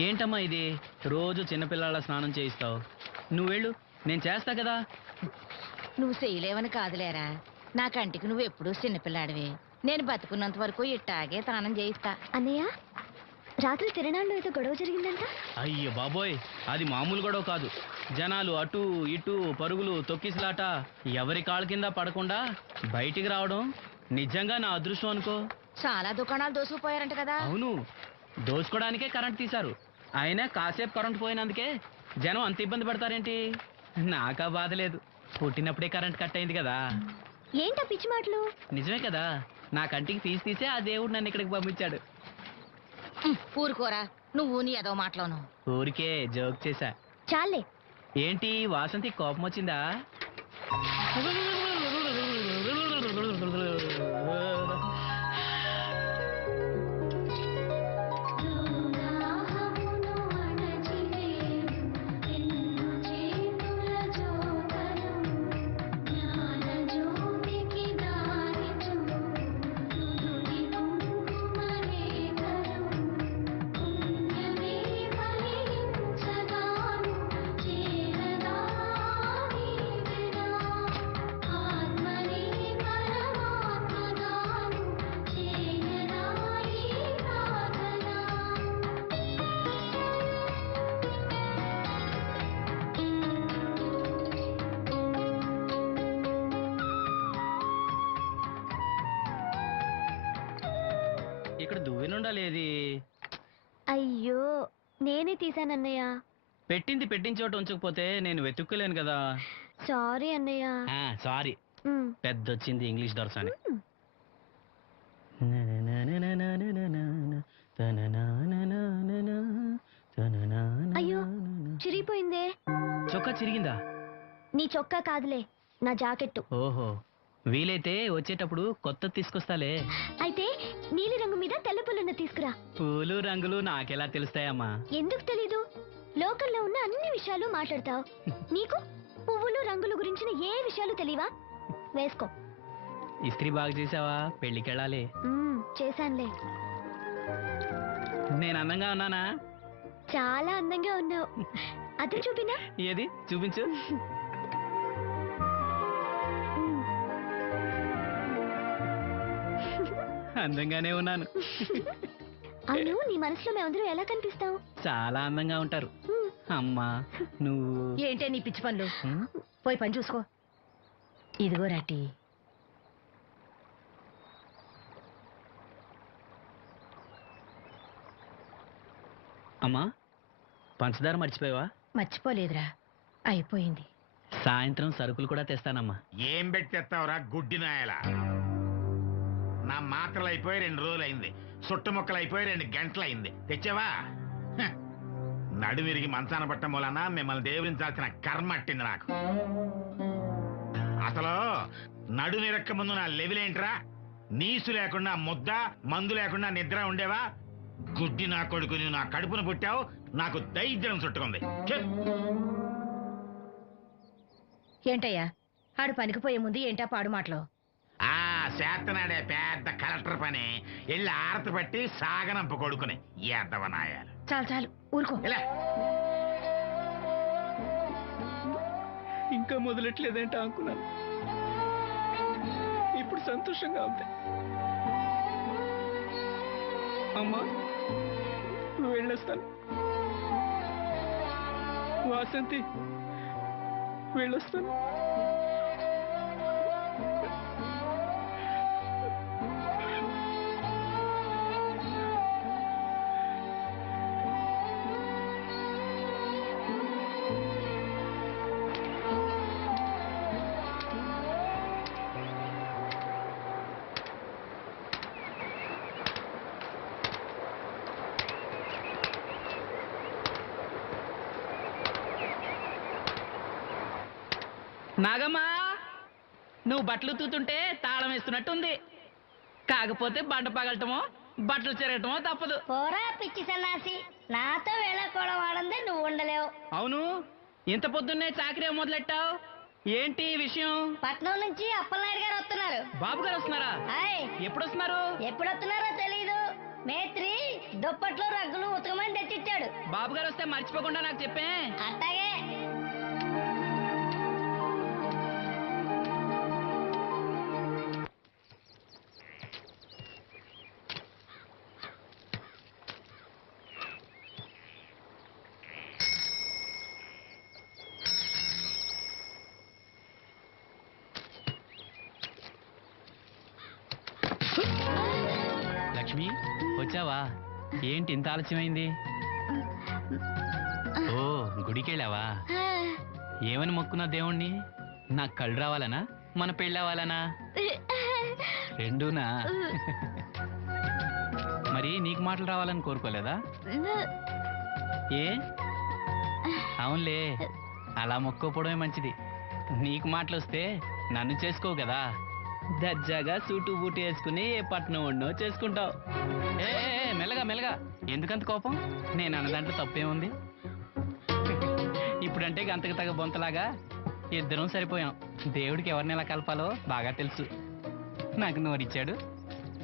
ఏంటమ్మా ఇది? రోజు చిన్నపిల్లల స్నానం చేయిస్తావు. నువ్వు వెళ్ళు, నేను చేస్తా కదా. నువ్వు చేయలేవని కాదులేరా, నా కంటికి నువ్వు ఎప్పుడూ చిన్నపిల్లాడివి. నేను బతుకున్నంత వరకు ఇట్టాగే స్నానం చేయిస్తా. అన్నయ్య, రాత్రి తిరణాల్లో ఏదో గొడవ జరిగిందంట. అయ్యో బాబోయ్, అది మామూలు గొడవ కాదు. జనాలు అటు ఇటు పరుగులు, తొక్కిసలాట, ఎవరి కాళ్ళ కింద పడకుండా బయటికి రావడం నిజంగా నా అదృష్టం అనుకో. చాలా దుకాణాలు దోసుకుపోయారంట కదా. అవును, దోచుకోవడానికే కరెంట్ తీశారు. అయినా కాసేపు కరెంట్ పోయినందుకే జనం అంత ఇబ్బంది పడతారేంటి? నాకా బాధ లేదు, పుట్టినప్పుడే కరెంట్ కట్ అయింది కదా. ఏంటా పిచ్చి మాటలు? నిజమే కదా, నా కంటికి ఫీజు తీసే ఆ దేవుడు నన్ను ఇక్కడికి పంపించాడు. ఊరుకోరా, నువ్వు నీ ఏదో మాటలోను. ఊరికే జోక్ చేశా. చాలే. ఏంటి వాసంతి కోపం వచ్చిందా? ఇక్కడ దువ్వెనుండాలేది? అయ్యో, నేనే తీసానన్నయ్య. పెట్టిన చోట ఉంచకపోతే నేను వెతుక్కోలేను కదా. సారీ అన్నయ్య. సారీ. పెద్దొచ్చింది ఇంగ్లీష్ దొరసాని. అయ్యో, చిరిగిపోయిందే. చొక్కా చిరిగిందా? నీ చొక్కా కాదులే, నా జాకెట్టు. ఓహో, వీలైతే వచ్చేటప్పుడు కొత్త తీసుకొస్తాలే. అయితే నీలి రంగు మీద తెల్ల పుల్లన్న తీసుకురా. పూలు రంగులు నాకెలా తెలుస్తాయమ్మా? ఎందుకు తెలీదు? లోకల్లో ఉన్న అన్ని విషయాలు మాట్లాడతావు. నీకు పువ్వులు రంగులు గురించిన ఏ విషయాలు తెలియవా? వేసుకో. ఇస్త్రీ బాగా చేసావా? పెళ్ళికెళ్ళాలి. చేశానులే. నేను అందంగా ఉన్నానా? చాలా అందంగా ఉన్నావు. అది చూపినా? ఏది చూపించు. అందంగానే ఉన్నాను. అవును, నీ మనసులో మేమందరూ ఎలా కనిపిస్తావు? చాలా అందంగా ఉంటారు. అమ్మా నువ్వు ఏంటే నీ పిచ్చి పనులు? పోయి పని చూసుకో. ఇదిగో రాటి. అమ్మా, పంచదార మర్చిపోయావా? మర్చిపోలేదురా, అయిపోయింది. సాయంత్రం సరుకులు కూడా తెస్తానమ్మా. ఏం పెట్టి తెస్తావురా గుడ్డి నాయలా? నా మాత్రలు అయిపోయి 2 రోజులు అయింది, సుట్టుముక్కలు అయిపోయి 2 గంటలు అయింది. తెచ్చావా? నడుమిరిగి మంచాన పట్టం వలన మిమ్మల్ని దేవుడించాల్సిన కర్మ అట్టింది నాకు. అసలు నడుమిరక్క ముందు నా లెవెలేంట్రా? నీసు లేకుండా ముద్ద, మందు లేకుండా నిద్ర ఉండేవా? గుడ్డి నా కొడుకు, నువ్వు నా కడుపును పుట్టావు, నాకు దైద్యం చుట్టుకుంది. ఏంటయ్యా ఆడు పనికిపోయే ముందు ఏంటా పాడు మాటలు? చేతనాడే పెద్ద కలెక్టర్ పని. వెళ్ళి ఆరతి పట్టి సాగనంప కొడుకుని ఎద్దవనాయాలు. చాలు చాలు ఊరుకో. ఇంకా మొదలెట్లేదేంటా అనుకున్నాను. ఇప్పుడు సంతోషంగా ఉంది. అమ్మా, వెళ్ళొస్తాను. వాసంతి, వెళ్ళొస్తాను. నాగమ్మా, నువ్వు బట్టలు తూతుంటే తాళం వేస్తున్నట్టుంది. కాకపోతే బండ పగలటమో బట్టలు చెరగటమో తప్పదు. పోరా పిచ్చి సన్నాసి, నాతో వెళ్ళకూడదు వాడందే నువ్వు ఉండలేవు. అవును, ఇంత పొద్దున్నే చాకరీ మొదలెట్టావు? ఏంటి ఈ విషయం? పట్నం నుంచి అప్పలనాయుడు గారు వస్తున్నారు. బాబు గారు వస్తున్నారా? హాయ్. ఎప్పుడు వస్తున్నారు? ఎప్పుడు వస్తున్నారో తెలీదు. మేత్రి దుప్పట్లో రగ్గులు ఉతకమని తెచ్చిచ్చాడు. బాబు గారు వస్తే మర్చిపోకుండా నాకు చెప్పే. అట్టాగే. లక్ష్మి వచ్చావా? ఏంటి ఇంత ఆలస్యమైంది? ఓ గుడికెళ్ళావా? ఏమని మొక్కున్నా దేవుణ్ణి? నాకు కళ్ళు రావాలనా, మన పెళ్ళవాలనా? రెండూనా? మరి నీకు మాటలు రావాలని కోరుకోలేదా? ఏ అవునులే, అలా మొక్కోపోవడమే మంచిది. నీకు మాటలు వస్తే నన్ను చేసుకోవు కదా, దర్జాగా సూటు బూటు వేసుకుని ఏ పట్నం ఉండో చేసుకుంటావు. ఏ మెల్లగా మెల్లగా, ఎందుకంత కోపం? నేను అన్న దాంట్లో తప్పేముంది? ఇప్పుడంటే గంతకు తగ్గ బొంతలాగా ఇద్దరం సరిపోయాం. దేవుడికి ఎవరిని ఎలా కలపాలో బాగా తెలుసు. నాకు నోరిచ్చాడు,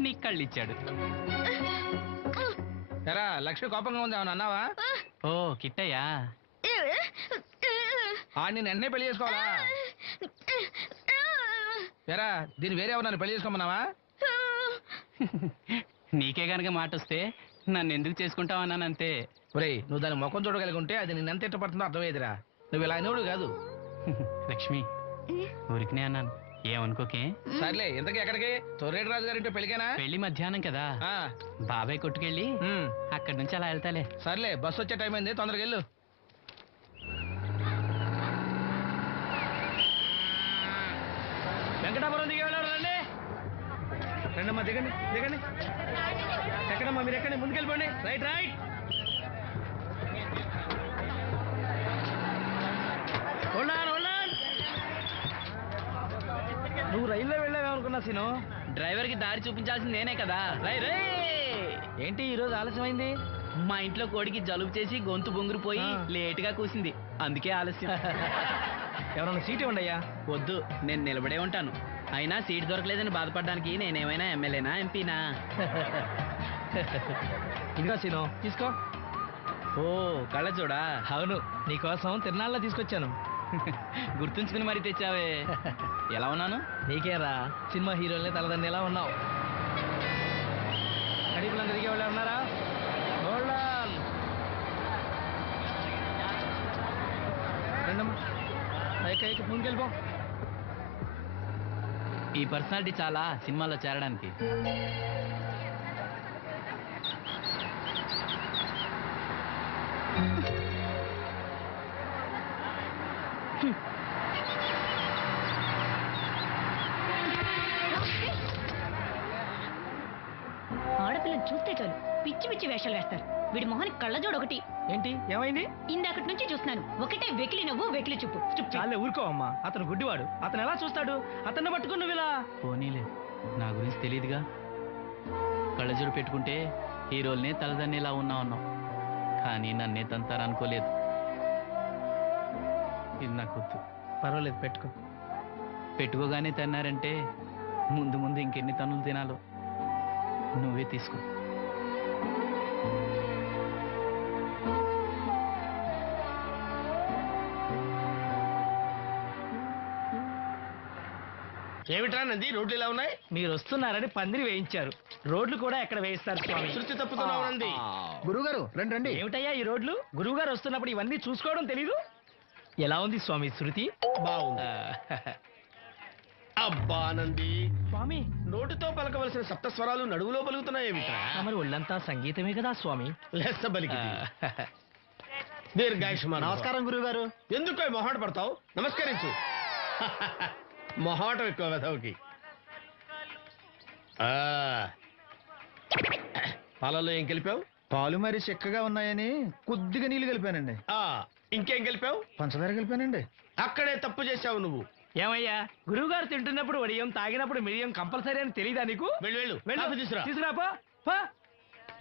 నీకు కళ్ళు ఇచ్చాడు. ఎరా లక్ష్మి కోపంగా ఉంది, అవును అన్నావా? ఓ కిట్టయ్యా, ఆడిని వెంటనే పెళ్లి చేసుకోవాలా? ఎరా దీన్ని వేరే ఎవరు పెళ్లి చేసుకోమన్నావా? నీకే గనక మాట వస్తే నన్ను ఎందుకు చేసుకుంటావు అన్నానంతే. ఒరేయ్ నువ్వు దాని ముఖం చూడగలిగి ఉంటే అది నిన్నెంత ఇష్టపడుతుందో అర్థమయ్యేదిరా. నువ్వు ఇలా అయినోడు కాదు. లక్ష్మి ఊరికినే అన్నాను, ఏమనుకోకే. సర్లే ఇంతకీ ఎక్కడికి? తొర్రేటి రాజు గారింటే పెళ్ళికేనా? పెళ్లి మధ్యాహ్నం కదా, ఆ, బాబాయ్ కొట్టుకెళ్ళి అక్కడి నుంచి అలా వెళ్తాలే. సర్లే బస్సు వచ్చే టైం అయింది, తొందరగా వెళ్ళు. వెంకటాపురం దిగి వెళ్ళారు. రండి రండమ్మా, దిగండి దిగండి. ఎక్కడమ్మా మీరు? ఎక్కండి, ముందుకెళ్ళిపోండి. Right right. నువ్వు రైల్లో వెళ్ళావేమనుకున్నా సీను. డ్రైవర్ కి దారి చూపించాల్సింది నేనే కదా. రై రే, ఏంటి ఈ రోజు ఆలస్యమైంది? మా ఇంట్లో కోడికి జలుబు చేసి గొంతు బొంగురుపోయి లేట్ గా కూసింది, అందుకే ఆలస్యం. ఎవరన్నా సీట్ ఇవ్వండి అయ్యా. వద్దు, నేను నిలబడే ఉంటాను. అయినా సీట్ దొరకలేదని బాధపడడానికి నేనేమైనా ఎమ్మెల్యేనా, ఎంపీనా? ఇదిగో సీను, తీసుకో. ఓ కళ్ళ చూడా. అవును, నీకోసం తిరునాళ్ళ తీసుకొచ్చాను. గుర్తుంచుకుని మరి తెచ్చావే. ఎలా ఉన్నాను? నీకేరా, సినిమా హీరోల్ని తలదండి ఎలా ఉన్నావు? కడిపులందరూ తిరిగే వాళ్ళు ఉన్నారా? రండమ్మా, ముందుకెళ్ళిపో. ఈ పర్సనాలిటీ చాలా సినిమాలో చేరడానికి. ఆడపిల్లని చూస్తే చాలు పిచ్చి పిచ్చి వేషాలు వేస్తారు. వీడి మొహానికి కళ్ళజోడు ఒకటి. ఏంటి ఏమైంది? ఇందాకటి నుంచి చూస్తున్నాను, ఒకటే వెకిలి నవ్వు వెకిలి చూపు. చాలే ఊరుకో అమ్మా, అతను గుడ్డివాడు. అతను ఎలా చూస్తాడు? అతన్ని పట్టుకుని నువ్వు ఇలా. పోనీలే, నా గురించి తెలియదుగా. కళ్ళజోడు పెట్టుకుంటే హీరోల్నే తలదన్నేలా ఉన్నావు, కానీ నన్నే తంతారనుకోలేదు. ఇది నాకు వద్దు. పర్వాలేదు, పెట్టుకో. పెట్టుకోగానే తన్నారంటే ముందు ముందు ఇంకెన్ని తన్నులు తినాలో నువ్వే తీసుకో. ఏమిట్రా నంది, రోడ్లు ఇలా ఉన్నాయి? మీరు వస్తున్నారని పందిరి వేయించారు. రోడ్లు కూడా ఎక్కడ వేయిస్తారు స్వామి? శృతి తప్పుతున్నావు నంది. గురువుగారు రండి రండి. ఏమిటయ్యా ఈ రోడ్లు? గురువు గారు వస్తున్నప్పుడు ఇవన్నీ చూసుకోవడం తెలీదు? ఎలా ఉంది స్వామి శృతి? బాగుంది. అబ్బా నంది, స్వామి నోటితో పలకవలసిన సప్తస్వరాలు నడువులో పలుకుతున్నాయేమిట్రా? మరి ఒళ్ళంతా సంగీతమే కదా స్వామి. లెస్స బలికి దీర్ఘాయుష్మాన్. నమస్కారం గురువుగారు. ఎందుకో మొహాట పడతావు? నమస్కరించు. మొహాటం ఎక్కువ వెధవుకి. పాలలో ఏం కలిపావు? పాలు మరి చిక్కగా ఉన్నాయని కొద్దిగా నీళ్లు కలిపానండి. ఇంకేం కలిపావు? పంచదార కలిపానండి. అక్కడే తప్పు చేశావు నువ్వు. ఏమయ్యా, గురువు గారు తింటున్నప్పుడు వడియం, తాగినప్పుడు మిరియం కంపల్సరీ అని తెలీదా నీకు? వెళ్ళు వెళ్ళు, కాఫీ తీసురా. తీసుకురాపో.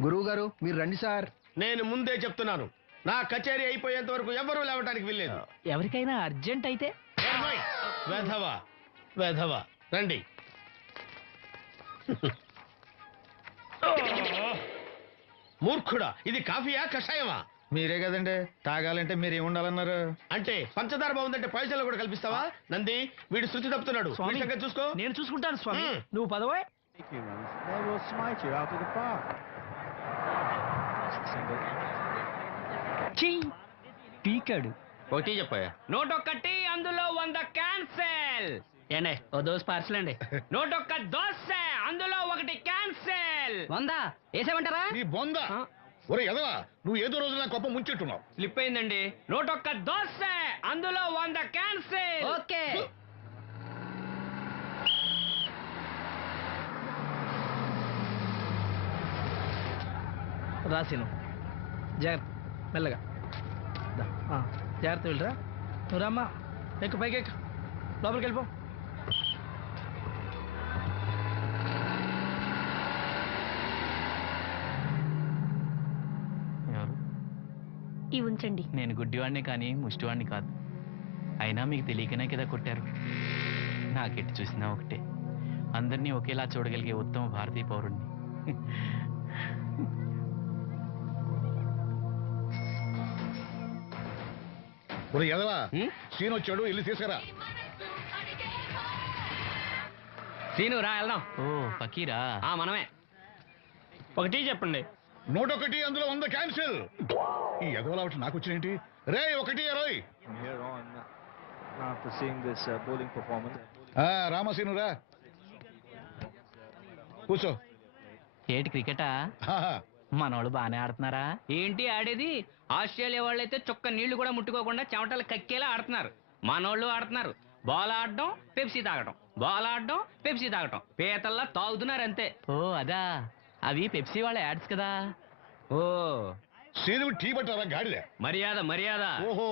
గురువు గారు మీరు రండి సార్. నేను ముందే చెప్తున్నాను, నా కచేరీ అయిపోయేంత వరకు ఎవరూ లేవటానికి వెళ్ళలేదు. ఎవరికైనా అర్జెంట్ అయితే ఏర్మోయ్. వెధవ వెధవ రండి. మూర్ఖుడా, ఇది కాఫీయా కషాయమా? మీరే కదండి తాగాలంటే మీరు ఏముండాలన్నారు? అంటే పంచదార బాగుందంటే పైసలు కూడా కల్పిస్తావా? నంది, వీడు శృతి తప్పుతున్నాడు. స్వామి. వీడి సంగతి చూసుకో. నేను చూసుకుంటాను స్వామి, మ్మ్. నువ్వు పదవే. They will smite you out of the park. That's the single. పీకాడు. ఒకటి చెప్పాయా? నూటొక్కటి అందులో 100 క్యాన్సెల్. ఏండే ఓ దోస్ పార్సల్ అండి. నూటొక్క దోశ అందులో 1 క్యాన్సెల్. 100 వేసేమంటారా? నీ బొంద ఒరే ఎదవా, నువ్వు ఏదో రోజు నా గొప్ప ముంచెట్టున్నావు. స్లిప్ అయిందండి. నూటొక్క దోశ అందులో 100 క్యాన్సెల్. ఓకే. రాసిను జాగ్రత్త, మెల్లగా దా. జాగ్రత్త వెళ్ళరా. నువ్వు రామ్మా, ఎక్కు పైకి ఎక్కు, లోపలికి వెళ్ళిపో. ఎవరు? ఈ ఉంచండి. నేను గుడ్డివాడిని కానీ ముష్టివాడిని కాదు. అయినా మీకు తెలియకనే కదా కొట్టారు. నాకెట్టి చూసినా ఒకటే, అందరినీ ఒకేలా చూడగలిగే ఉత్తమ భారతీయ పౌరుణ్ణి. ఒరే ఎదవా, సీన్ వచ్చాడు, వెళ్ళి తీసుకురా. సీను రా వెళ్దాం. ఓ ఫకీరా, మనమే. ఒకటి చెప్పండి. 101 అందులో 100 క్యాన్సిల్. ఈ ఎదవలా ఒకటి నాకు వచ్చినేంటి? రే 1-20. From here on, after seeing this bowling performance, రామసీను రా, కూర్చో. ఏటి క్రికెటా? మనోళ్ళు బానే ఆడుతున్నారా? ఏంటి ఆడేది? ఆస్ట్రేలియా వాళ్ళైతే చొక్క నీళ్లు కూడా ముట్టుకోకుండా చెమటలు కక్కేలా ఆడుతున్నారు. మనోళ్ళు ఆడుతున్నారు బాల్ ఆడడం, పెప్సీ తాగటం, బాల్ ఆడడం, పెప్సీ తాగటం, పీతల్లా తాగుతున్నారు అంతే. ఓ అదా, అవి పెప్సీ వాళ్ళ యాడ్స్ కదా. ఓ సీను టీ పట్టారా గాడిద? మర్యాద మర్యాద. ఓహో,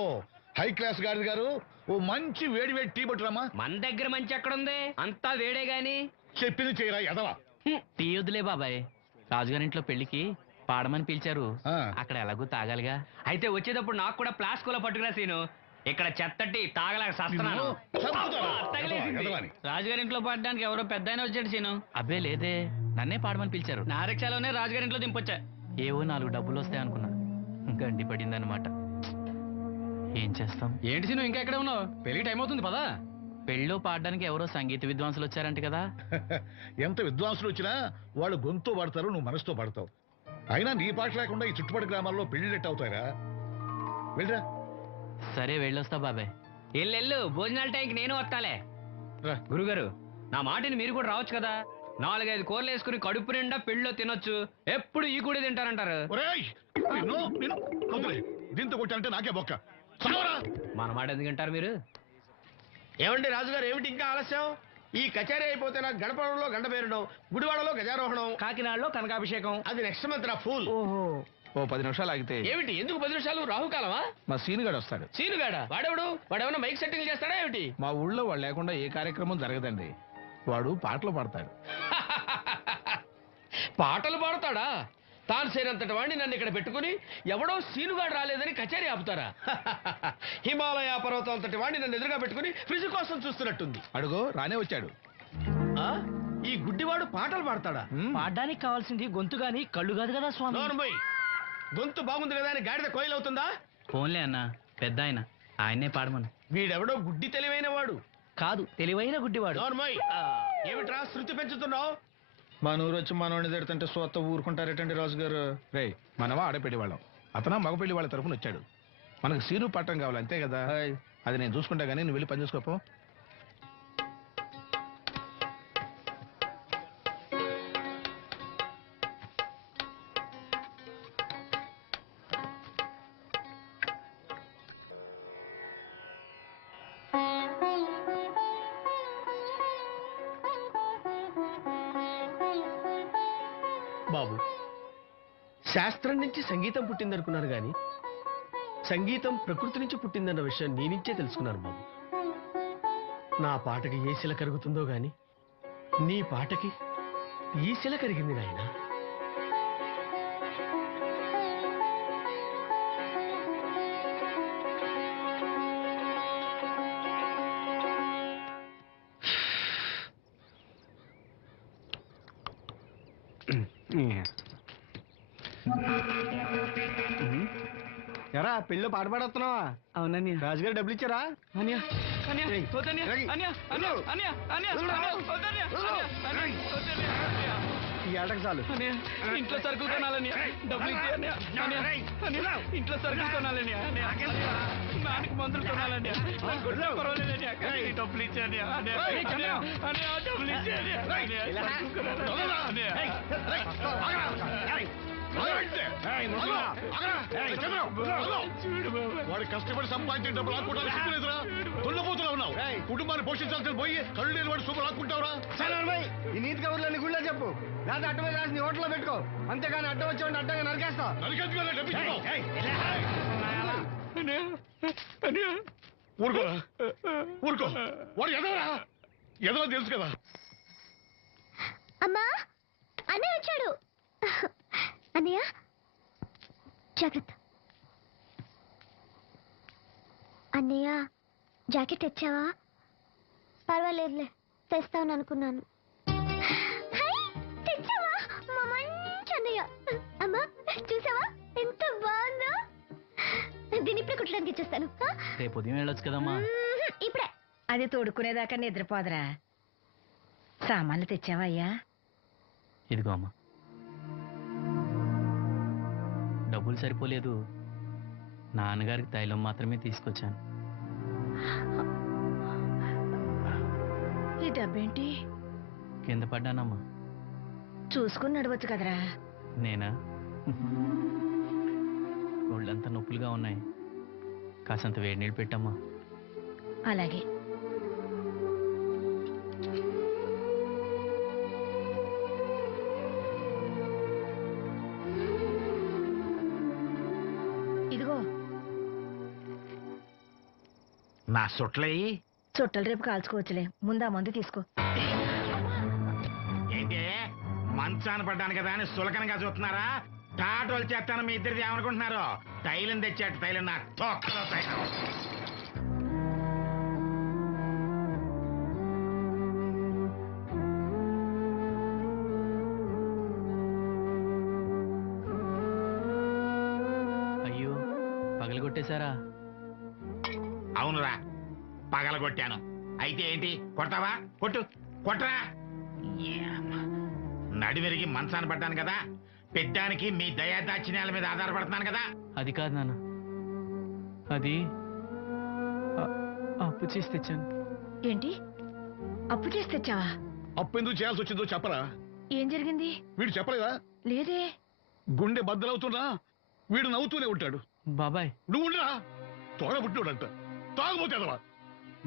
హై క్లాస్ గాడిద గారు, ఓ మంచి వేడి వేడి టీ పట్టురామా. మన దగ్గర మంచి ఎక్కడుంది, అంతా వేడే గాని. చెప్పింది చేయరా ఎదవా. టీ వద్దులే బాబాయ్, రాజుగారింట్లో పెళ్లికి పాడమని పిలిచారు. అక్కడ ఎలాగూ తాగాలిగా. అయితే వచ్చేటప్పుడు నాకు కూడా ప్లాస్కోలో పట్టుకురా సీను. ఇక్కడ చెత్తటి తాగలేక సస్తున్నాను. రాజుగారింట్లో పాడడానికి ఎవరో పెద్ద వచ్చాడు సీను. అబ్బే లేదే, నన్నే పాడమని పిలిచారు. నా రిక్షాలోనే రాజుగారింట్లో దింపొచ్చా. ఏవో 4 డబ్బులు వస్తాయనుకున్నా, గండి పడిందనమాట. ఏం చేస్తాం? ఏంటి సీను ఇంకా ఎక్కడ ఉన్నావు? పెళ్లి టైం అవుతుంది పదా. పెళ్ళిలో పాడడానికి ఎవరో సంగీత విద్వాంసులు వచ్చారంట కదా. ఎంత విద్వాంసులు వచ్చినా వాళ్ళు గొంతు పడతారు, నువ్వు మనసుతో పడతావు. అయినా నీ పాట లేకుండా ఈ చుట్టుపక్కల గ్రామాల్లో పెళ్లిళ్ళెట్ అవుతారా? వెళ్ళరా. సరే వెళ్ళొస్తా బాబాయ్. ఎల్లెళ్ళు, భోజనాల టైంకి నేను వస్తాలే. గురుగారు, నా మాటిని మీరు కూడా రావచ్చు కదా. 4-5 కూరలు వేసుకుని కడుపు నిండా పెళ్ళిలో తినొచ్చు. ఎప్పుడు ఈ కూడా తింటారంటారు. దీంతో కొట్టాలంటే నాకే బొక్క. మన మాట ఎందుకు తింటారు మీరు? ఏమండి రాజుగారు, ఏమిటి ఇంకా ఆలస్యం? ఈ కచేరీ అయిపోతే నాకు గణపవరంలో గండ పేరడం, గుడివాడలో గజారోహణం, కాకినాడలో కనకాభిషేకం. అది నెక్స్ట్ మంత్ రా ఫూల్. ఓహో, ఓ 10 నిమిషాలు ఆగితే ఏమిటి, ఎందుకు 10 నిమిషాలు? రాహుకాలమా? మా సీనుగాడు వస్తాడు. సీనుగాడా? వాడేమన్నా మైక్ సెట్టింగ్ చేస్తాడా ఏమిటి? మా ఊళ్ళో వాడు లేకుండా ఏ కార్యక్రమం జరగదండి. వాడు పాటలు పాడతాడు. పాటలు పాడతాడా? తాను సేనంతటి వాడిని నన్ను ఇక్కడ పెట్టుకుని ఎవడో సీనుగాడు రాలేదని కచేరీ ఆపుతారా? హిమాలయ పర్వతం అంతటి వాడిని నన్ను ఎదురుగా పెట్టుకుని ఫ్రిజ్ కోసం చూస్తున్నట్టుంది. అడుగో రానే వచ్చాడు. ఆ? ఈ గుడ్డివాడు పాటలు పాడతాడా? పాడడానికి కావాల్సింది గొంతు గాని కళ్ళు కాదు కదా స్వామి. నోర్మోయ్, గొంతు బాగుంది కదా అని గాడిద కోయిల్ అవుతుందా? ఫోన్లే అన్న, పెద్ద ఆయన, ఆయనే పాడమను. వీడెవడో గుడ్డి తెలివైన వాడు కాదు, తెలివైన గుడ్డివాడు. నోర్మోయ్, ఏమిట్రా శృతి పెంచుతున్నావు? మన ఊరు వచ్చి మనోడిని తిడుతుంటే సొత్త ఊరుకుంటారేటండి రాజుగారు? రే, మనవా ఆడపెళ్లి వాళ్ళం, అతను మగ పెళ్లి వాళ్ళ తరఫున వచ్చాడు. మనకు సీను పట్టం కావాలి అంతే కదా. అది నేను చూసుకుంటా గానీ నువ్వు వెళ్ళి పని చూసుకోపో. బాబు, శాస్త్రం నుంచి సంగీతం పుట్టిందనుకున్నాను గాని సంగీతం ప్రకృతి నుంచి పుట్టిందన్న విషయం నీ నుంచే తెలుసుకున్నాను బాబు. నా పాటకి ఏ శిల కరుగుతుందో గాని నీ పాటకి ఈ శిల కరిగింది నాయనా. ఎరా పెళ్ళి పాట పాడుతున్నావా? అవునని రాజుగారు డబ్బులు ఇచ్చారా? అన్యా అన్యా ఏయ్, వద్దన్యా రేయ్. అన్యా అన్యా అన్యా అన్యా వద్దన్యా ఈ ఏటకు చాలు. అన్యా ఇంట్లో సరుకులు కొనాలన్యా డబ్బులు ఇచ్చే అన్యా అన్యా అన్యా ఇంట్లో సరుకులు కొనాలన్యా అన్యా నాన్నకి మందులు కొనాలన్యా కొట్టే పర్వాలేదన్యా కానీ డబ్బులు ఇచ్చే అన్యా అన్యా అన్యా డబ్బులు ఇచ్చే అన్యా అన్యా సరుకులు కొనాలన్యా అన్యా వాడు కష్టపడి సంపాదించిన డబ్బులు ఆడుకుంటారు సిగ్గులేదురా? దున్నపోతులా ఉన్నావు. కుటుంబాన్ని పోషించాల్సిన పోయి కళ్ళు లేని వాడు సూపర్ ఆడుకుంటావురా? ఈ నీతి కబుర్లన్నీ గుళ్ళో చెప్పు, లేదా అడ్డ మీద రాసి నీ హోటల్లో పెట్టుకో. అంతేగాని అడ్డం వచ్చేవాడిని అడ్డంగా నరికేస్తా. నరికెందుకు డబ్బిచ్చుకో. ఊరుకోరా, ఊరుకో. వాడు ఎదవరా? ఎదవ తెలుసు కదా. అమ్మా అన్నయ్య వచ్చాడు. అన్నయ్య జాగ్రత్త. అన్నయ్య జాకెట్ తెచ్చావా? పర్వాలేదులే, తెస్తాను అనుకున్నాను. హై, తెచ్చావా? మా మంచి అన్నయ్య. అమ్మా చూసావా ఎంత బాగుందో? దీన్ని ఇప్పుడే కుట్టడానికి ఇచ్చేస్తాను. రేపు ఉదయం వెళ్ళొచ్చు కదమ్మా. ఇప్పుడే. అది తోడుకునేదాకా నిద్రపోదరా. సామాన్లు తెచ్చావా అయ్యా? ఇదిగో అమ్మా. డబ్బులు సరిపోలేదు, నాన్నగారికి తైలం మాత్రమే తీసుకొచ్చాను. ఈ డబ్బేంటి? కింద పడ్డానమ్మా. చూసుకుని నడవచ్చు కదరా. నేనా? ఒళ్ళంతా నొప్పులుగా ఉన్నాయి, కాసంత వేడి నీళ్ళు పెట్టమ్మా. అలాగే. ఇదిగో నా సుట్లయి చుట్టలు రేపు కాల్చుకోవచ్చులే, ముందా మందు తీసుకో. ఏంటి మంచాన పడ్డాను కదా అని సులకనగా చూస్తున్నారా? టాటోలు చేస్తాను మీ ఇద్దరిది ఏమనుకుంటున్నారు? తైలం తెచ్చాడు, తైలం నా తొక్కలో తైలం. అయ్యో, పగలగొట్టేశారా? అవునురా, పగలగొట్టాను. అయితే ఏంటి, కొట్టవా? కొట్టు, కొట్టరా. నడివెరిగి మంచాన పడ్డాను కదా, పెద్దానికి మీ దయాదాక్షిణ్యాల మీద ఆధారపడుతున్నాను కదా. అది కాదు నాన్న, అది అప్పు చేసి తెచ్చాను. ఏంటి, అప్పు చేసి తెచ్చావా? అప్పు ఎందుకు చేయాల్సి వచ్చిందో చెప్పరా? ఏం జరిగింది? వీడు చెప్పలేదా? లేదే. గుండె బద్దలవుతున్నా వీడు నవ్వుతూనే ఉంటాడు. బాబాయ్, నువ్వు ఉండరా? తోడబుట్టినోడంట, తాగుపోతేదవా.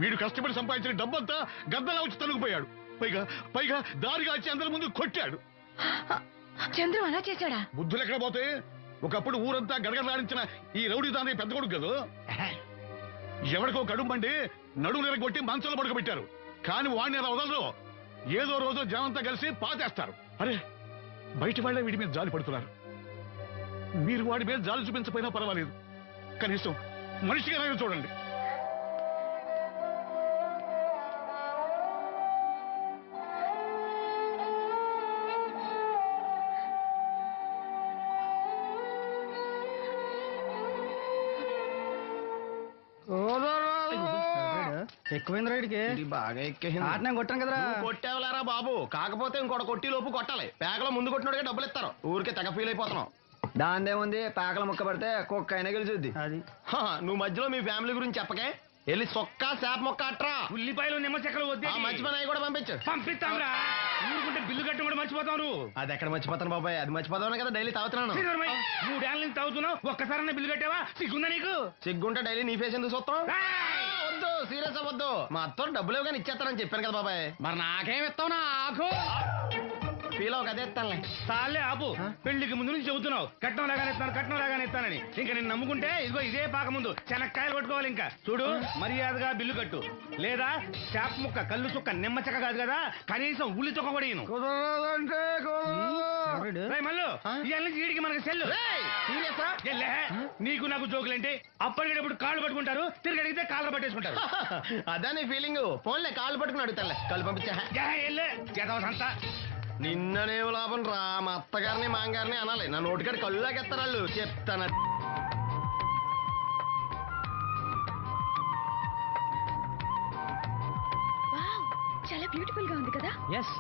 వీడు కష్టపడి సంపాదించిన డబ్బంతా గద్దలా వచ్చి తనుకుపోయాడు. పైగా పైగా దారిగా వచ్చి అందరి ముందు కొట్టాడు. చంద్రం అలా చేశాడా? బుద్ధులు ఎక్కడ పోతే, ఒకప్పుడు ఊరంతా గడగడలాడించిన ఈ రౌడీ దాని పెద్ద కొడుకు కదా. ఎవరికో కడుంబండి నడుము నిరగొట్టి మంచంలో పడుకోబెట్టారు. కానీ వాడిని అలా వదలరు. ఏదో రోజు జనంతా కలిసి పాతేస్తారు. అరే, బయట వాళ్ళే వీడి మీద జాలి పడుతున్నారు. మీరు వాడి మీద జాలి చూపించకపోయినా పర్వాలేదు, కనీసం మనిషిగా చూడండి. ఎక్కువైంది రైడ్కి, బాగా ఎక్కేసింది. ఆట నేను కొట్టాను కదరా. కొట్టేవలేరా బాబు, కాకపోతే ఇంకోటి కొట్టి లోపు కొట్టాలి. పేకలో ముందు కొట్టినోడికే డబ్బులు ఇస్తారు. ఊరికే తెగ ఫీల్ అయిపోతున్నావు. దాందేముంది, పేకల ముక్క పడితే కుక్క అయినా గెలిచుద్ది. అది నువ్వు మధ్యలో మీ ఫ్యామిలీ గురించి చెప్పకే. వెళ్ళి సొక్క శాప మొక్క అట్రా. ఉల్లిపాయలు నిమ్మ చెక్కలు వద్దే. మర్చిపోయినా కూడా పంపించు. పంపిస్తాంరా. ఊరుకుంటే బిల్లు కట్టి కూడా మర్చిపోతావు నువ్వు. అది ఎక్కడ మర్చిపోతాను బాబాయ్, అది మర్చిపోతాను కదా డైలీ తాగుతున్నాను. 3 ఏళ్ళ నుంచి తాగుతున్నావు, ఒక్కసారన్నా బిల్లు కట్టావా? సిగ్గుందా నీకు? సిగ్గుంటే డైలీ నీ ఫేస్ ఎందుకు చూస్తాం? వద్దు, సీరియస్ అవ్వద్దు. మా అత్తో డబ్బులు ఇవ్వగానే ఇచ్చేస్తానని చెప్పాను కదా బాబాయ్. మరి నాకేం ఇస్తావు? నాకు ఫీల్ అవ్వక అదే ఇస్తానులే. చాలే ఆపు. పెళ్లికి ముందు నుంచి చెబుతున్నావు కట్నం లాగానే ఇస్తాను, కట్నం లాగానే ఇస్తానని. ఇంకా నేను నమ్ముకుంటే ఇదిగో ఇదే పాక ముందు శనక్కాయలు కొట్టుకోవాలి. ఇంకా చూడు, మర్యాదగా బిల్లు కట్టు, లేదా చేప ముక్క, కళ్ళు చుక్క, నిమ్మ చెక్క కాదు కదా, కనీసం ఉల్లి చుక్క కూడా ఇయ్యను. మళ్ళీ ఇవాళ నుంచి వీడికి మనకి సెల్లు. నీకు నాకు జోకులేంటి? అప్పటికేటప్పుడు కాళ్ళు పట్టుకుంటారు, తిరిగి అడిగితే కాళ్ళు పట్టేసుకుంటారు. అదే నీ ఫీలింగ్. ఫోన్లే కాళ్ళు పట్టుకుని అడుగుతానులే. కాళ్ళు పంపించా. సంత నిన్ననేం లాభం రా, మా అత్తగారిని మాంగారిని అనాలి. నా నోటికాడి కళ్ళు లాగేస్తారు వాళ్ళు. చెప్తాను. చాలా బ్యూటిఫుల్ గా ఉంది కదా. Yes,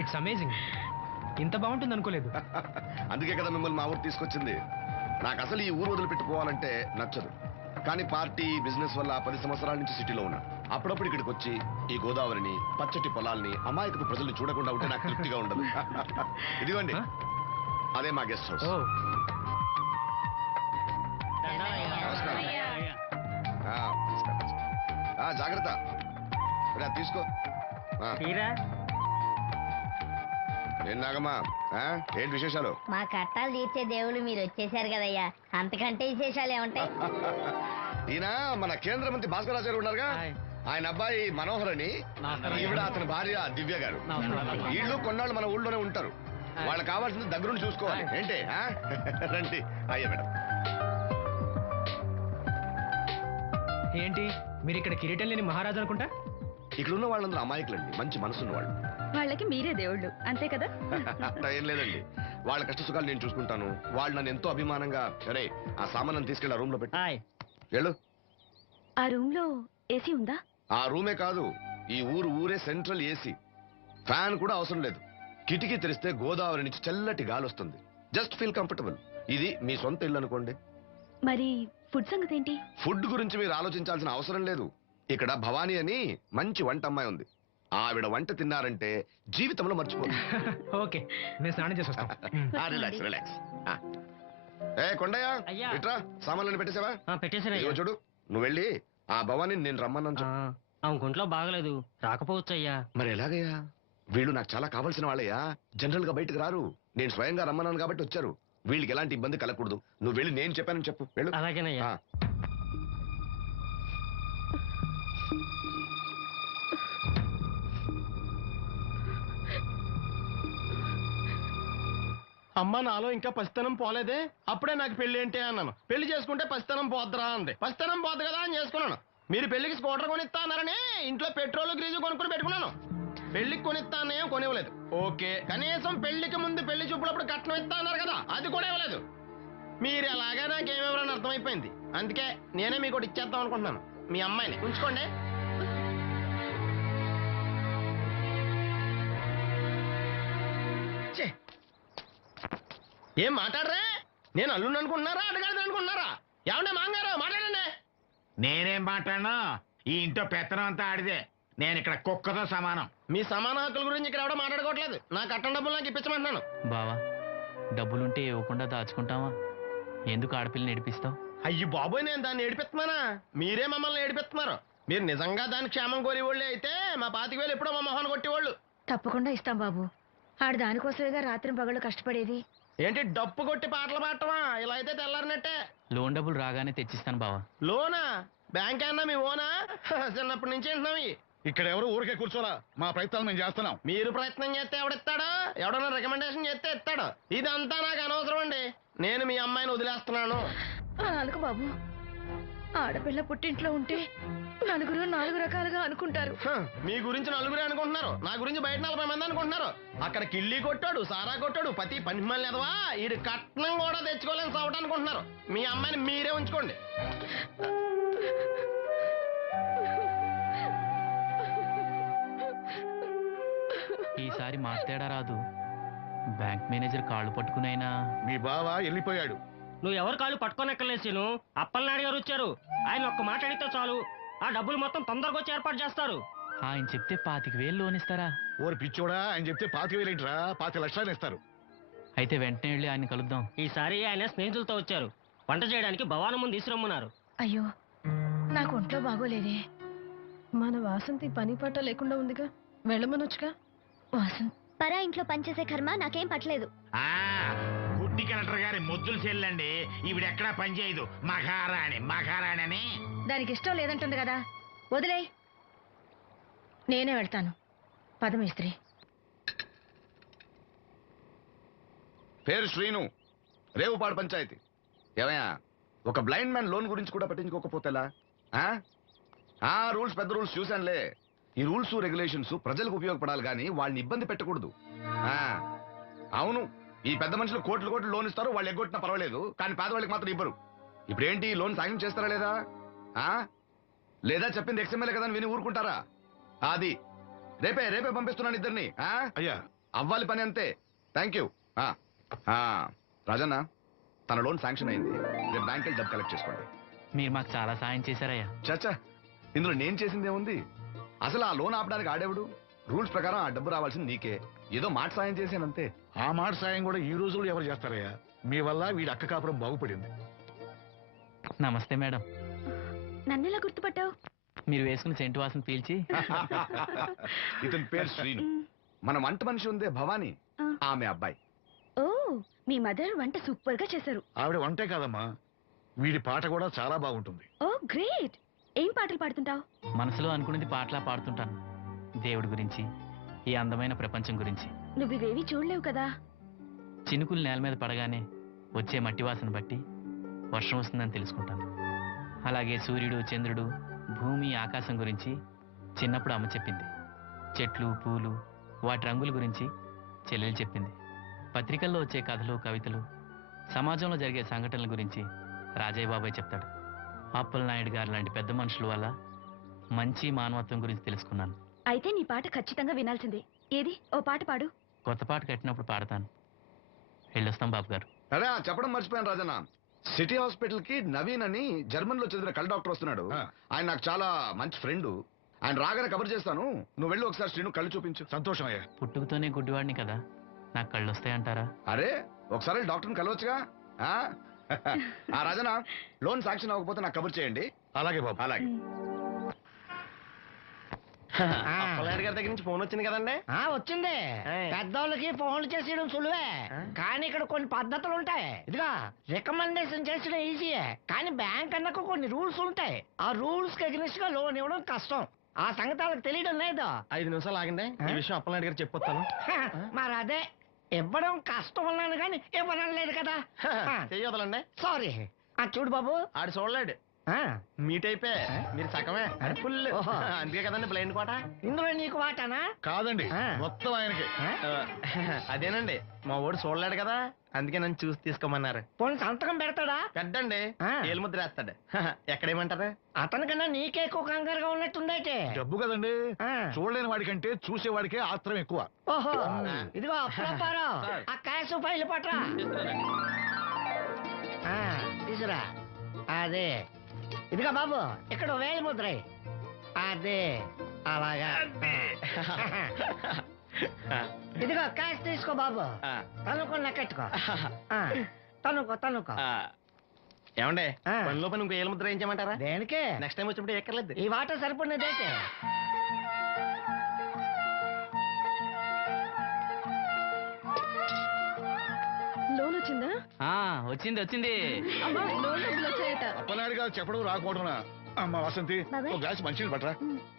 it's amazing. ఇంత బాగుంటుంది అనుకోలేదు. అందుకే కదా మిమ్మల్ని మా ఊరు తీసుకొచ్చింది. నాకు అసలు ఈ ఊరు వదిలిపెట్టుకోవాలంటే నచ్చదు. కానీ పార్టీ బిజినెస్ వల్ల 10 సంవత్సరాల నుంచి సిటీలో ఉన్నా. అప్పుడప్పుడు ఇక్కడికి వచ్చి ఈ గోదావరిని, పచ్చటి పొలాల్ని, అమాయకపు ప్రజల్ని చూడకుండా ఉంటే నాకు తృప్తిగా ఉండదు. ఇదిగోండి, అదే మా గెస్ట్ హౌస్. నమస్కారం. జాగ్రత్త, రా, తీసుకో. ఏం నాగమ్మా, ఏంటి విశేషాలు? మా కట్టాలు తీర్చే దేవుళ్ళు మీరు వచ్చేసారు కదయ్యా, అంతకంటే విశేషాలు ఏముంటాయి? ఈయన మన కేంద్ర మంత్రి భాస్కరాచార్య ఉన్నారుగా, ఆయన అబ్బాయి మనోహర్ అని, ఈవిడ అతని భార్య దివ్య గారు. వీళ్ళు కొన్నాళ్ళు మన ఊళ్ళోనే ఉంటారు. వాళ్ళకి కావాల్సింది దగ్గరుండి చూసుకోవాలి. ఏంటి రండి. అయ్యా మేడం. ఏంటి మీరు ఇక్కడ కిరీటం లేని మహారాజు అనుకుంటా? ఇక్కడ ఉన్న వాళ్ళందరూ అమాయకులండి, మంచి మనసున్న వాళ్ళు. వాళ్ళకి మీరే దేవుళ్ళు అంతే కదా. అట్లా ఏం లేదండి, వాళ్ళ కష్ట సుఖాలు నేను చూసుకుంటాను. వాళ్ళు నన్ను ఎంతో అభిమానంగా, అరే ఆ సామాన్ తీసుకెళ్ళి ఆ రూమ్ లో పెట్టి వెళ్ళు. ఆ రూమ్ లో ఏసీ ఉందా? ఆ రూమే కాదు, ఈ ఊరే సెంట్రల్ ఏసీ. ఫ్యాన్ కూడా అవసరం లేదు. కిటికీ తెరిస్తే గోదావరి నుంచి చల్లటి గాలి వస్తుంది. Just feel comfortable. ఇది మీ సొంత ఇల్లు అనుకోండి. మరి ఫుడ్ సంగతి ఏంటి? ఫుడ్ గురించి మీరు ఆలోచించాల్సిన అవసరం లేదు. ఇక్కడ భవానీ అని మంచి వంట అమ్మాయి ఉంది. ఆవిడ వంట తిన్నారంటే జీవితంలో మర్చిపోదు. ఓకే, నేను స్నానం చేసి వస్తాను. Relax relax. ఏ కొండయ్య, ఇట్రా, సామాన్లను పెట్టేసావా? పెట్టేసాను. చూడు, నువ్వు వెళ్ళి ఆ భవానీ నేను రమ్మన్నాను చెప్పు. ఆమె గుంట్లో బాగలేదు, రాకపోవచ్చు అయ్యా. మరి ఎలాగయ్యా? వీళ్ళు నాకు చాలా కావాల్సిన వాళ్ళయ్యా. జనరల్ గా బయటకు రారు. నేను స్వయంగా రమ్మన్నాను కాబట్టి వచ్చారు. వీళ్ళకి ఎలాంటి ఇబ్బంది కలగకూడదు. నువ్వు వెళ్ళి నేను చెప్పానని చెప్పు. వెళ్ళు. అలాగేనయ్యా. అమ్మ, నాలో ఇంకా పసితనం పోలేదే. అప్పుడే నాకు పెళ్లి ఏంటి అన్నాను. పెళ్లి చేసుకుంటే పసితనం పోద్దురా అంది. పసితనం పోద్దు కదా అని చేసుకున్నాను. మీరు పెళ్లికి స్కూటర్ కొనిస్తా అన్నారని ఇంట్లో పెట్రోల్ గ్రీజు కొనుక్కుని పెట్టుకున్నాను. పెళ్లికి కొనిస్తా అన్నయం కొనివ్వలేదు. ఓకే, కనీసం పెళ్లికి ముందు పెళ్లి చూపులప్పుడు కట్నం ఇస్తా అన్నారు కదా, అది కూడా ఇవ్వలేదు. మీరు ఎలాగా నాకేమెవరని అర్థమైపోయింది. అందుకే నేనే మీకు ఒకటి ఇచ్చేద్దాం అనుకుంటున్నాను. మీ అమ్మాయిని ఉంచుకోండి. ఏం మాట్లాడరే? నేను అల్లుండి అనుకుంటున్నారా, అడగాలి అనుకుంటున్నారా? ఏమంటే మాంగారు మాట్లాడండి. నేనేం మాట్లాడను, ఈ ఇంట్లో పెత్తనం అంతా ఆడిదే. నేను ఇక్కడ కుక్కతో సమానం. మీ సమాన హక్కుల గురించి ఇక్కడ ఎవడో మాట్లాడుకోవట్లేదు. నా కట్టం డబ్బులు నాకు ఇప్పించమంటున్నాను. బావా, డబ్బులుంటే ఇవ్వకుండా దాచుకుంటావా? ఎందుకు ఆడపిల్లని ఏడిపిస్తావు? అయ్యి బాబోయ్, నేను దాన్ని ఏడిపిస్తున్నానా? మీరే మమ్మల్ని ఏడిపిస్తున్నారు. మీరు నిజంగా దాని క్షేమం కోరేవాళ్ళే అయితే మా 25,000 ఎప్పుడో మా మొహాన్ని కొట్టేవాళ్ళు. తప్పకుండా ఇస్తాం బాబు. ఆడు దానికోసమేగా రాత్రి పగళ్ళు కష్టపడేది. ఏంటి డప్పు కొట్టి పాటలు పాడటమా? ఇలా అయితే తెల్లారినట్టే. లోన్ డబ్బులు రాగానే తెచ్చిస్తాను బావా. లోనా? బ్యాంక్ అన్నా మీ ఓనా? చిన్నప్పటి నుంచి వింటున్నాం. ఇక్కడ ఎవరు ఊరికే కూర్చోలా, మా ప్రయత్నాలు మేము చేస్తున్నాం. మీరు ప్రయత్నం చేస్తే ఎవడిస్తాడు? ఎవడన్నా రికమెండేషన్ చేస్తే ఇస్తాడు. ఇదంతా నాకు అనవసరం అండి. నేను మీ అమ్మాయిని వదిలేస్తున్నాను. అలాగ బాబు, ఆడపిల్ల పుట్టింట్లో ఉంటే నలుగురు 4 రకాలుగా అనుకుంటారు. మీ గురించి నలుగురే అనుకుంటున్నారు, నా గురించి బయట 40 మంది అనుకుంటున్నారు. అక్కడ కిళ్ళి కొట్టాడు, సారా కొట్టాడు, పతి పని లేదవా, ఈడు కట్నం కూడా తెచ్చుకోలేని చవట అనుకుంటున్నారు. మీ అమ్మాయిని మీరే ఉంచుకోండి. ఈసారి మార్తేడా రాదు. బ్యాంక్ మేనేజర్ కాళ్ళు పట్టుకునైనా. మీ బావ వెళ్ళిపోయాడు. నువ్వు ఎవరు కాళ్ళు పట్టుకోనెక్కలేసిను. అప్పలనాయుడు గారు వచ్చారు. ఆయన ఒక్క మాట అడిగితే చాలు, ఆ డబ్బులు మొత్తం తొందరగా వచ్చి ఏర్పాటు చేస్తారు. ఆయన చెప్తే 25,000 లోన్ ఇస్తారా? ఓరి పిచ్చోడా, ఆయన చెప్తే 25,000 ఏంట్రా, 25 లక్షలు ఇస్తారు. అయితే వెంటనే వెళ్ళి ఆయన కలుద్దాం. ఈసారి ఆయన స్నేహితులతో వచ్చారు. వంట చేయడానికి భవానం ముందు తీసురమ్మన్నారు. అయ్యో, నాకు ఒంట్లో బాగోలేదే. మన వాసంతి పని పట్ట లేకుండా ఉందిగా, వెళ్ళమనొచ్చుగా. వాసంత్ పరా ఇంట్లో పనిచేసే కర్మ నాకేం పట్టలేదు. గుడ్డి కలెక్టర్ గారి ముద్దులు చెల్లండి. ఈవిడెక్కడా పనిచేయదు. మహారాణి అని. దానికి ఇష్టం లేదంటుంది కదా, వదిలే. నేనే వెళ్తాను. పదమేస్త్రి. పేరు శ్రీను, రేవుపాడు పంచాయతీ. ఏమయ్యా, ఒక బ్లైండ్ మ్యాన్ లోన్ గురించి కూడా పట్టించుకోకపోతేలా? రూల్స్ పెద్ద రూల్స్ చూశానులే. ఈ రూల్స్ రెగ్యులేషన్స్ ప్రజలకు ఉపయోగపడాలి కానీ వాళ్ళని ఇబ్బంది పెట్టకూడదు. అవును, ఈ పెద్ద మనుషులు కోట్లు కోట్లు లోన్ ఇస్తారు, వాళ్ళు ఎగ్గొట్టినా పర్వాలేదు, కానీ పేదవాళ్ళకి మాత్రం ఇవ్వరు. ఇప్పుడేంటి లోన్ సాయం చేస్తారా లేదా? లేదా చెప్పింది ఎక్స్ఎంఎల్ఏ కదా అని విని ఊరుకుంటారా? అది రేపే పంపిస్తున్నాను ఇద్దరిని. అయ్యా అవ్వాలి పని అంతే. Thank you. రాజన్న, తన లోన్ శాంక్షన్ అయింది, రేపు బ్యాంక్ వెళ్ళి డబ్బు కలెక్ట్ చేసుకోండి. మీరు మాకు చాలా సాయం చేశారయ్యా. చచ్చా, ఇందులో నేను చేసిందే ఉంది? అసలు ఆ లోన్ ఆపడానికి ఆడేవుడు? రూల్స్ ప్రకారం ఆ డబ్బు రావాల్సింది నీకే, ఏదో మాట సాయం చేశానంతే. ఆ మాట సాయం కూడా ఈ రోజుల్లో ఎవరు చేస్తారయ్యా? మీ వల్ల వీడి అక్క కాపురం బాగుపడింది. నమస్తే మేడం. నన్నెలా గుర్తుపట్టావు? మీరు వేసుకున్న సెంటు వాసన పీల్చి ఇతని పేరు శ్రీను, మన వంట మనిషి ఉందే భవానీ, ఆమె అబ్బాయి. ఓ, మీ మదర్ వంట సూపర్ గా చేశారు. ఆవిడ వంటే కాదమ్మా, వీడి పాట కూడా చాలా బాగుంటుంది. ఓ గ్రేట్. ఏం పాటలు పాడుతుంటావు? మనసులో అనుకున్నది పాటలా పాడుతుంటాను. దేవుడి గురించి, ఈ అందమైన ప్రపంచం గురించి. నువ్వు ఇవేవి చూడలేవు కదా. చినుకులు నేల మీద పడగానే వచ్చే మట్టి వాసన బట్టి వర్షం వస్తుందని తెలుసుకుంటాను. అలాగే సూర్యుడు, చంద్రుడు, భూమి, ఆకాశం గురించి చిన్నప్పుడు అమ్మ చెప్పింది. చెట్లు, పూలు, వాటి రంగుల గురించి చెల్లెలు చెప్పింది. పత్రికల్లో వచ్చే కథలు, కవితలు, సమాజంలో జరిగే సంఘటనల గురించి రాజయ్య బాబాయ్ చెప్తాడు. అప్పలనాయుడు గారు లాంటి పెద్ద మనుషుల వల్ల మంచి మానవత్వం గురించి తెలుసుకున్నాను. అయితే నీ పాట ఖచ్చితంగా వినాల్సిందే. ఏది, ఓ పాట పాడు. కొత్త పాట కట్టినప్పుడు పాడతాను. వెళ్ళొస్తాం బాబు గారు. అదే చెప్పడం మర్చిపోయాను రాజన్న, సిటీ హాస్పిటల్ కి నవీన్ అని జర్మన్ లో చదివిన కళ్ళ డాక్టర్ వస్తున్నాడు. ఆయన నాకు చాలా మంచి ఫ్రెండ్. ఆయన రాగానే కబర్ చేస్తాను, నువ్వు వెళ్ళి ఒకసారి శ్రీను కళ్ళు చూపించు. సంతోషం అయ్యా. పుట్టుకతోనే గుడ్డివాడిని కదా, నాకు కళ్ళు వస్తాయంటారా? అరే, ఒకసారి డాక్టర్ని కలవచ్చుగా. రాజన్న, లోన్ శాంక్షన్ అవ్వకపోతే నాకు కబర్ చేయండి. అలాగే బాబు. అలాగే. అప్పలనాయుడు గారి దగ్గర నుంచి ఫోన్ వచ్చింది కదండి. వచ్చింది. పెద్దోళ్ళకి ఫోన్లు చేసేయడం సులువే, కానీ ఇక్కడ కొన్ని పద్ధతులు ఉంటాయి. ఇదిగా రికమెండేషన్ చేసడం ఈజీయే, కానీ బ్యాంక్ అన్నకు కొన్ని రూల్స్ ఉంటాయి. ఆ రూల్స్ కి అగ్నిస్ట్ గా లోన్ ఇవ్వడం కష్టం. ఆ సంగతి వాళ్ళకి తెలియడం లేదు. 5 నిమిషాలు ఆగండి, ఈ విషయం అప్పలనాయుడు గారు చెప్పొస్తాను. మరి అదే ఇవ్వడం కష్టం ఉన్నాను కానీ ఇవ్వడం లేదు కదా. చెయ్యొదలండి. సారీ. చూడు బాబు, ఆడు చూడలేడు, మీట్ అయిపోయి మీరు సగమే ఫుల్. అందుకే కదండి బ్లైండ్ కోట. ఇందులో నీకు వాటానా? కాదండి, మొత్తం ఆయనకి. అదేనండి, మా ఓడు చూడలేడు కదా, అందుకే నన్ను చూసి తీసుకోమన్నారు. పోనీ సంతకం పెడతాడా? పెద్దండి, ఏలు ముద్ర వేస్తాడు. ఎక్కడేమంటారు? అతనికన్నా నీకే ఎక్కువ కంగారుగా ఉన్నట్టుందైతే. డబ్బు కదండి, చూడలేని వాడికంటే చూసేవాడికే ఆత్రం ఎక్కువ. ఓహో, ఇదిగో అప్పుడప్పారో, ఆ క్యాష్ ఫైల్ పట్రా. తీసురా. అదే, ఇదిగో బాబు, ఇక్కడ వేలి ముద్ర. అదే, అలాగా. ఇదిగో క్యాష్ తీసుకో బాబు, తనుకో లెక్కెట్టుకో. తనుకో. ఏమండే, పనిలో పని ఇంకో ఏలు ముద్ర ఏం చేయమంటారా? దేనికే? నెక్స్ట్ టైం వచ్చినప్పుడు ఎక్కర్లేదు. ఈ వాటర్ సరిపడినదైతే. లోన్ వచ్చిందా? వచ్చింది. అమ్మా, లోన్ డబ్బులు వచ్చాయట. అప్పలనాయుడు గారు చెప్పడం రాకపోవడం. అమ్మ వసంతి, ఒక గ్లాస్ మంచినీళ్ళు పట్టరా.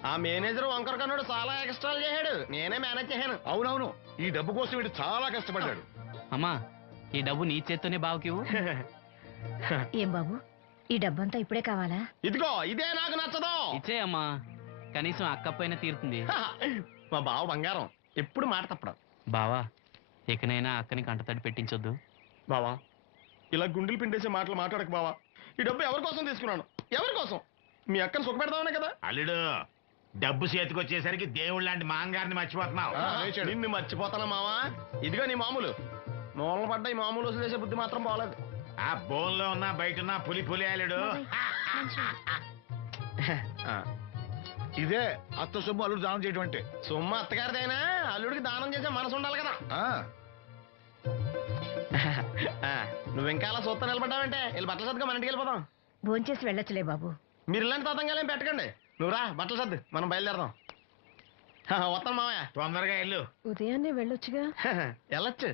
ఆ మేనేజర్ వంకర కన్నాడు, చాలా ఎక్స్ట్రాలు చేశాడు, నేనే మేనేజ్ చేశాను. అవునవును, ఈ డబ్బు కోసం వీడు చాలా కష్టపడ్డాడు. అమ్మా, ఈ డబ్బు నీ చేత్తోనే బావుకివు. ఏం బాబు, ఈ డబ్బంతా ఇప్పుడే కావాలా? ఇదిగో ఇదే నాకు నచ్చదు. ఇచ్చేయమ్మా, కనీసం అక్కపైన తీరుతుంది. మా బావ బంగారం, ఎప్పుడు మాట తప్పడం. బావా, ఇకనైనా అక్కని కంటతడి పెట్టించొద్దు. బావా, ఇలా గుండెలు పిండేసే మాటలు మాట్లాడక బావా. ఈ డబ్బు ఎవరి కోసం తీసుకున్నాను? ఎవరి కోసం? మీ అక్కను సుఖపెడదామనే కదా. అల్లుడు, డబ్బు చేతికి వచ్చేసరికి దేవుడు లాంటి మాంగారిని మర్చిపోతున్నావు. నిన్ను మర్చిపోతానా మావా? ఇదిగో నీ మామూలు నోళ్ళ పడ్డ ఈ మామూలు వదిలేసే బుద్ధి మాత్రం బాగలేదు. ఆ బోన్లో ఉన్నా బయట ఉన్నా పులి అల్లుడు. ఇదే అత్త సొమ్ము అల్లుడు దానం చేయడం అంటే. సొమ్ము అత్తగారిదైనా అల్లుడికి దానం చేసే మనసు ఉండాలి కదా. నువ్వు ఇంకా అలా చూస్తా నిలబడ్డావంటే వీళ్ళు బట్టలు సర్దుగా మన ఇంటికి వెళ్ళిపోదాం. భోంచేసి వెళ్ళొచ్చులే బాబు. మీరు ఇలాంటి తతంగాలు ఏం పెట్టకండి. నువ్వు రా, బట్టలు సర్దు, మనం బయలుదేరదాం. వస్తాను మావయ్య. తొందరగా వెళ్ళు. ఉదయాన్నే వెళ్ళొచ్చుగా. వెళ్ళొచ్చు,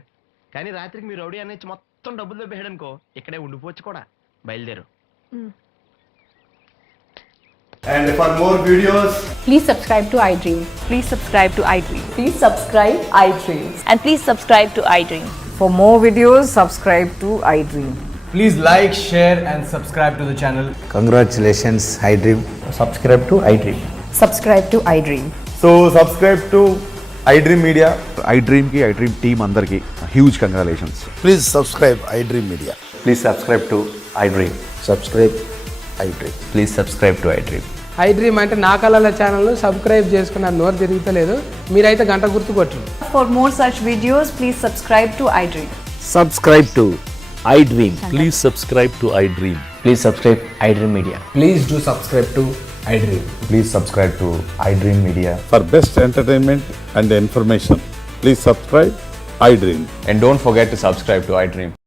కానీ రాత్రికి మీరు రౌడీ అనేది మొత్తం డబ్బులు దొబ్బేయడనుకో, ఇక్కడే ఉండిపోవచ్చు కూడా. బయలుదేరు. And for more videos, please subscribe to iDream. Please subscribe to iDream. Please subscribe iDream. And please subscribe to iDream. For more videos, subscribe to iDream. please like, share and subscribe to the channel. Congratulations, iDream. Subscribe to iDream. Subscribe to iDream. So subscribe to iDream Media. iDream team అందరికి huge congratulations. Please subscribe iDream Media. Please subscribe to iDream. Subscribe iDream. Please subscribe to iDream. iDream అంటే నా కళల channel subscribe చేసుకున్న నోరు తిరుగుతలేదు, మీరైతే గంట గుర్తు కొట్టండి. For more such videos, please subscribe to iDream. Subscribe to iDream. Please subscribe to iDream. Please subscribe iDream Media. Please do subscribe to iDream. Please subscribe to iDream Media. For best entertainment and information, please subscribe iDream. And don't forget to subscribe to iDream.